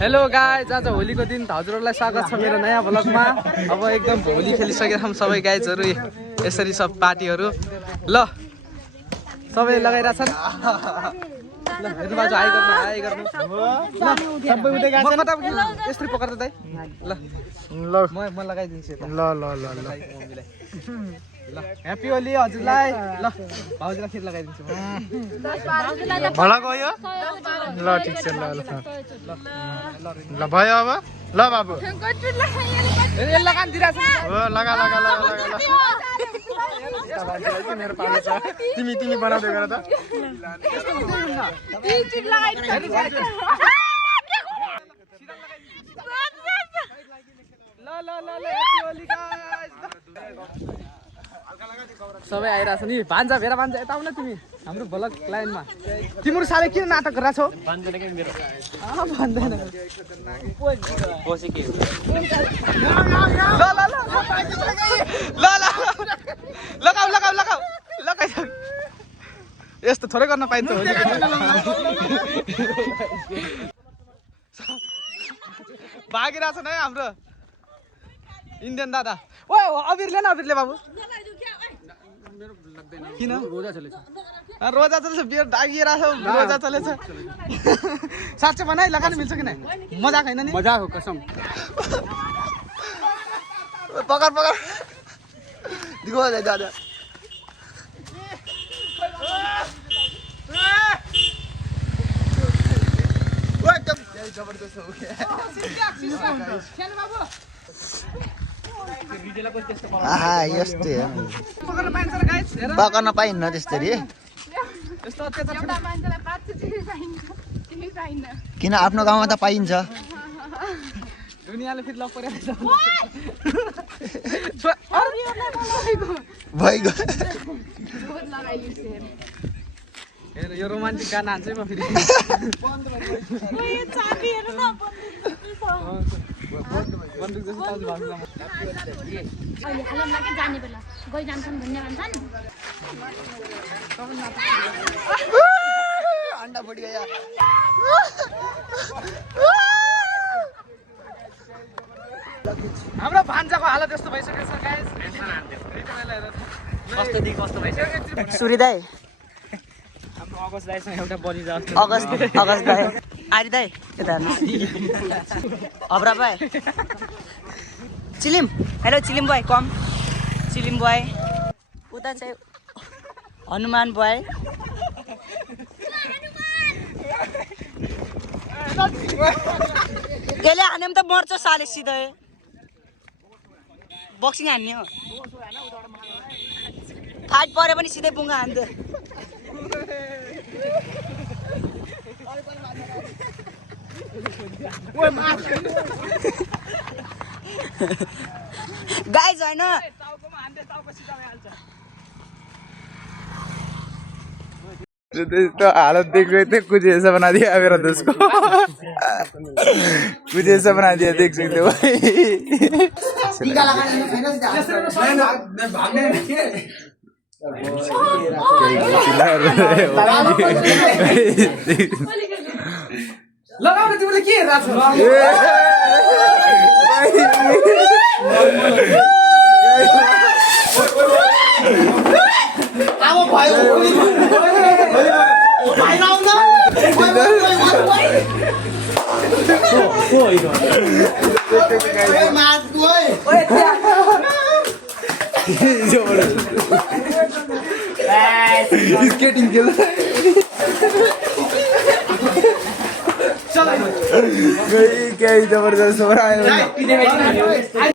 Hello guys, आज होलीको दिन हजुरहरूलाई स्वागत छ मेरो नयाँ भ्लगमा। अब एकदम होली खेलिसकेर हम सबै गाइजहरू यसरी सब पार्टीहरू ल सबै लगाइरहेछन्। ल हेर्नु बाजु हाई गर्नु सबै उतै गाछ यसरी पक्रेर दाइ ल ल म लगाइदिन्छु ल ल ल ल ल ह्यापी होली हजुरलाई। ल भाउजूलाई फेरि लगाइदिन्छु भला गयो ल ठीक छ ल ल ल भयो अब ल बाबु यसलाई कान दिइरहेछ हो लगा लगा लगा लगा मेरो पालो छ तिमी तिमी बनाउँदै गर त ल ल ल ल ह्यापी होली गाइस। सबै आइरहेछ नि। भान्जा भेरा भान्जा यता आउन तिमी हाम्रो भ्लग लाइनमा। तिम्रो साले किन नाटक गरिरहेछौ? भन्दैन के मेरो भन्दैन ल ल ल ल ल लगाऊ लगाऊ लगाऊ लगाइसक। यस्तो थोरै गर्न पाइन्छ होली। भागिरहेछ न है हाम्रो इन्डियन दादा। ओ अबिरले न अबिरले बाबु किन रोजा चलेछ? रोजा चलेछ बियर डागिरहेछ रोजा चलेछ। साँच्चै बनाइ लगाउन मिल्छ कि नै? मजाक होइन नि? मजाक हो कसम। पकड पकड दिगो दादा जबरदस्त हो यस्तै पकाउन पाइन्न त्यसरी। किन आफ्नो गाउँमा त पाइन्छ। दुनियाँले फेरि लग परिरहेछ भइगयो। हेर यो रोमान्टिक गाना हान्छ म फेरि। बन्दुक जस्तो ताज भएको अहिले हालम लागि जाने बेला गइ जान्छन् भन्ने भन्छन्। अन्डा फुट गयो। हाम्रो भान्जाको हालत यस्तो भइसकेको छ गाइस। कस्तो दिन कस्तो भइसक्यो सुरी दाइ हाम्रो अगस्त दाइसँग एउटा बलि जस्तो। अगस्त दाइ आरी दाइ यता अब्रा भाइ चिलिम हेलो चिलिम बोय कम चिलिम बोय उता चाहिँ हनुमान बोय। त्यसले हाने त मर्छ साले सिधै बक्सिङ हान्ने हो। फाइट पऱ्यो पनि सिधै बुङ्गा हान्थ्यो। गाइज होइन तो हालत देख रहे थे कुछ ऐसा बना दिया मेरा दोस्त को कुछ ऐसा बना दिया देख सकते हो भाई। लगाउन तिमीले के हेरेछ? अब भयो भाइ लाउन स्केटिंग खेल क्या जबरदस्त हो रहा है।